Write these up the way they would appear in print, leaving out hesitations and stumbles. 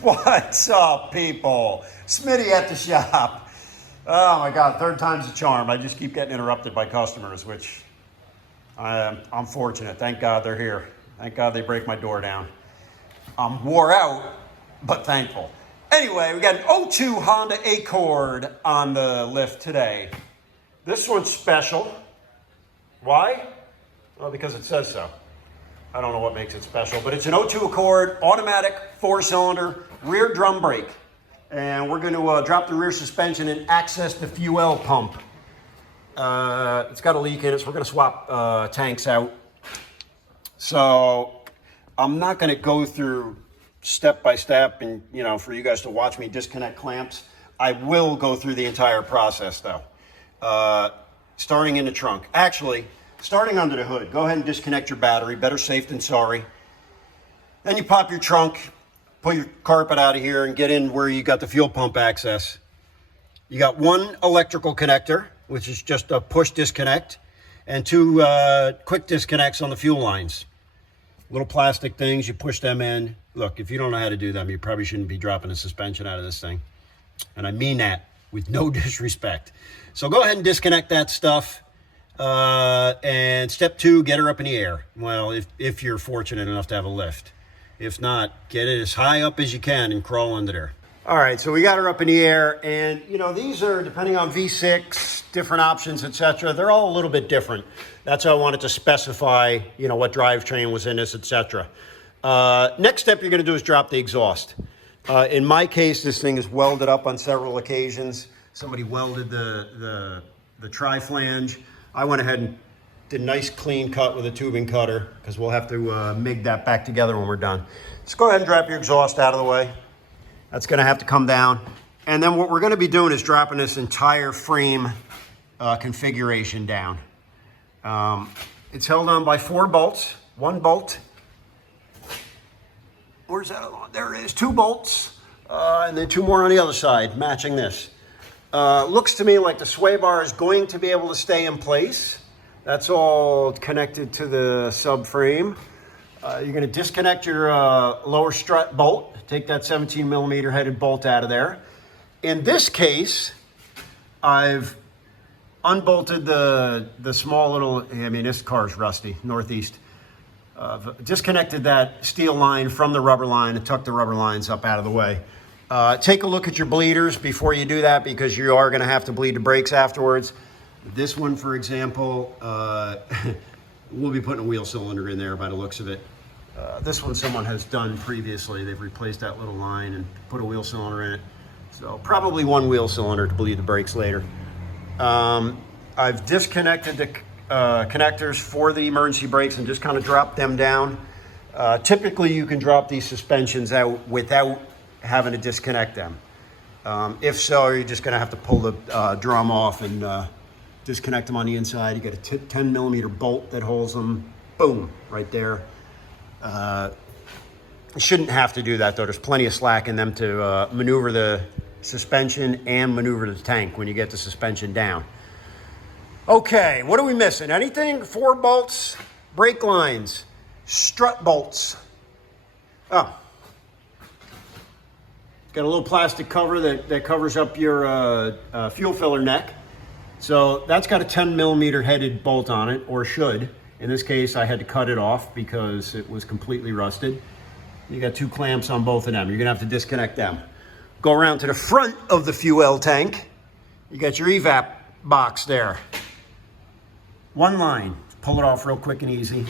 What's up, people? Smitty at the shop. Oh my God, third time's a charm. I just keep getting interrupted by customers, which I'm fortunate. Thank God they're here. Thank God they break my door down. I'm wore out, but thankful. Anyway, we got an '02 Honda Accord on the lift today. This one's special. Why? Well, because it says so. I don't know what makes it special, but it's an '02 Accord, automatic, 4-cylinder, rear drum brake. And we're going to drop the rear suspension and access the fuel pump. It's got a leak in it, so we're going to swap tanks out. So I'm not going to go through step by step and, for you guys to watch me disconnect clamps. I will go through the entire process though. Starting in the trunk. Actually, starting under the hood, go ahead and disconnect your battery. Better safe than sorry. Then you pop your trunk, pull your carpet out of here and get in where you got the fuel pump access. You got one electrical connector, which is just a push disconnect, and two quick disconnects on the fuel lines. Little plastic things, you push them in. Look, if you don't know how to do them, you probably shouldn't be dropping a suspension out of this thing. And I mean that with no disrespect. So go ahead and disconnect that stuff. And step 2, get her up in the air. Well, if you're fortunate enough to have a lift. If not, get it as high up as you can and crawl under there. All right, so we got her up in the air, and these are, depending on V6, different options, etc. They're all a little bit different. That's how I wanted to specify, what drivetrain was in this, etc. Next step you're going to do is drop the exhaust. In my case, this thing is welded up on several occasions. Somebody welded the tri-flange. I went ahead and did a nice clean cut with a tubing cutter because we'll have to MIG that back together when we're done. Just go ahead and drop your exhaust out of the way. That's going to have to come down. And then what we're going to be doing is dropping this entire frame configuration down. It's held on by 4 bolts, 1 bolt. Where's that other one? There it is, 2 bolts, and then 2 more on the other side, matching this. Looks to me like the sway bar is going to be able to stay in place. That's all connected to the subframe. You're going to disconnect your lower strut bolt. Take that 17 millimeter headed bolt out of there. In this case, I've unbolted the small little, this car's rusty, Northeast. Disconnected that steel line from the rubber line and tucked the rubber lines up out of the way. Take a look at your bleeders before you do that because you are going to have to bleed the brakes afterwards. This one, for example, we'll be putting a wheel cylinder in there by the looks of it. This one someone has done previously. They've replaced that little line and put a wheel cylinder in it. So probably 1 wheel cylinder to bleed the brakes later. I've disconnected the connectors for the emergency brakes and just kind of dropped them down. Typically, you can drop these suspensions out without having to disconnect them. If so, you're just going to have to pull the drum off and disconnect them on the inside. You get a 10 millimeter bolt that holds them. Boom, right there. You shouldn't have to do that though. There's plenty of slack in them to maneuver the suspension and maneuver the tank when you get the suspension down. Okay, what are we missing? Anything? 4 bolts, brake lines, strut bolts. Oh. Got a little plastic cover that covers up your fuel filler neck. So that's got a 10 millimeter headed bolt on it, or should. In this case, I had to cut it off because it was completely rusted. You got 2 clamps on both of them. You're gonna have to disconnect them. Go around to the front of the fuel tank. You got your evap box there. 1 line, pull it off real quick and easy.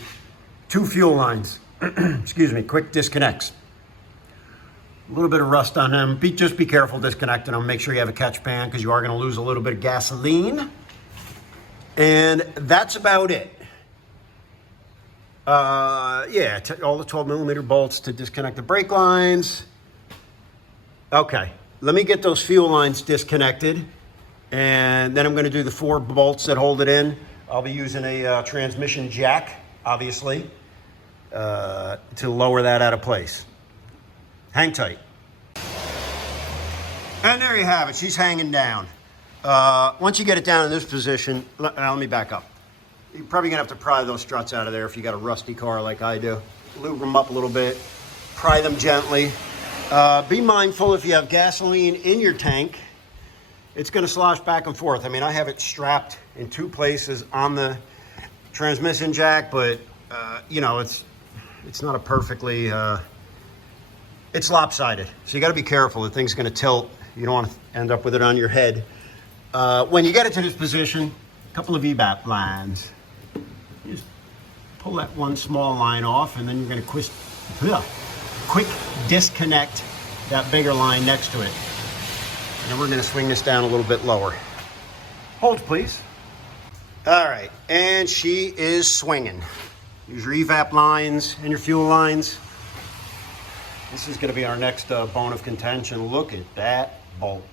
2 fuel lines, excuse me, quick disconnects. A little bit of rust on them. Just be careful disconnecting them. Make sure you have a catch pan because you are going to lose a little bit of gasoline. And that's about it. All the 12 millimeter bolts to disconnect the brake lines. Okay, let me get those fuel lines disconnected. And then I'm going to do the 4 bolts that hold it in. I'll be using a transmission jack, obviously, to lower that out of place. Hang tight. And there you have it. She's hanging down. Once you get it down in this position, let me back up. You're probably gonna have to pry those struts out of there if you got a rusty car like I do. Lube them up a little bit, pry them gently, Be mindful if you have gasoline in your tank, it's going to slosh back and forth. I mean, I have it strapped in 2 places on the transmission jack, but you know, it's not a perfectly, it's lopsided. So you got to be careful. The thing's going to tilt. You don't want to end up with it on your head. When you get it to this position, a couple of evap lines. You just pull that one small line off, and then you're going to quick disconnect that bigger line next to it. And then we're going to swing this down a little bit lower. Hold, please. All right, and she is swinging. Use your evap lines and your fuel lines. This is going to be our next bone of contention. Look at that bolt.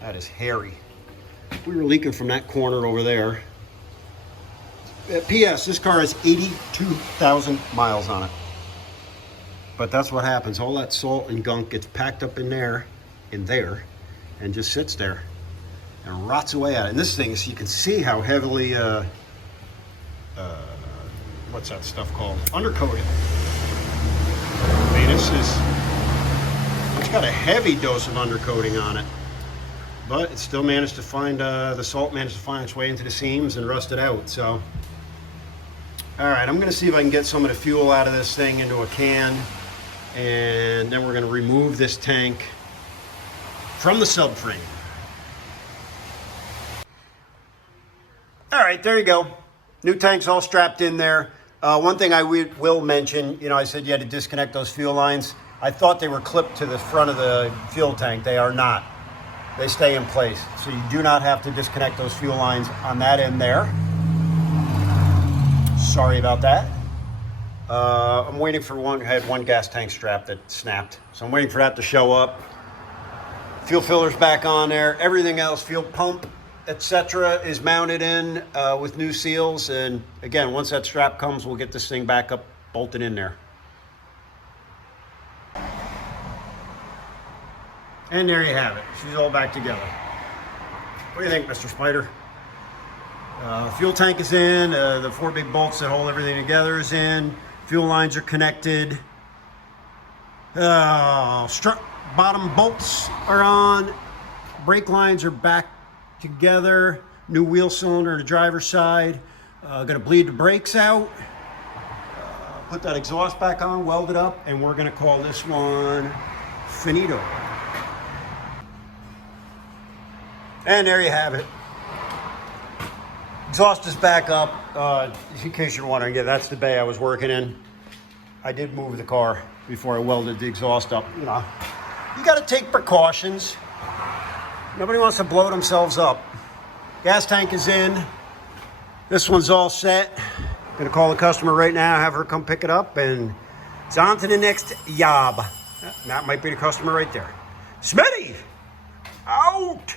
That is hairy. We were leaking from that corner over there. P.S. This car has 82,000 miles on it. But that's what happens. All that salt and gunk gets packed up in there, and just sits there and rots away at it. And this thing is, you can see how heavily, what's that stuff called? Undercoated. I mean, it's got a heavy dose of undercoating on it. But it still managed to find, the salt managed to find its way into the seams and rust it out. So, all right, I'm gonna see if I can get some of the fuel out of this thing into a can. And then we're gonna remove this tank from the subframe. All right, there you go. New tank's all strapped in there. One thing I will mention, you know, I said you had to disconnect those fuel lines. I thought they were clipped to the front of the fuel tank. They are not. They stay in place. So you do not have to disconnect those fuel lines on that end there. Sorry about that. I'm waiting for one. I had one gas tank strap that snapped. So I'm waiting for that to show up. Fuel filter's back on there. Everything else, fuel pump, etc., is mounted in with new seals. And again, once that strap comes, we'll get this thing back up, bolted in there. And there you have it. She's all back together. What do you think, Mr. Spider? Fuel tank is in. The 4 big bolts that hold everything together is in. Fuel lines are connected. Strut bottom bolts are on. Brake lines are back together. New wheel cylinder on the driver's side. Gonna bleed the brakes out. Put that exhaust back on, weld it up, and we're gonna call this one finito. And there you have it. Exhaust is back up. In case you're wondering, yeah, that's the bay I was working in. I did move the car before I welded the exhaust up. You know, you got to take precautions. Nobody wants to blow themselves up. Gas tank is in. This one's all set. Gonna call the customer right now, have her come pick it up, and it's on to the next job. That might be the customer right there. Smitty, out.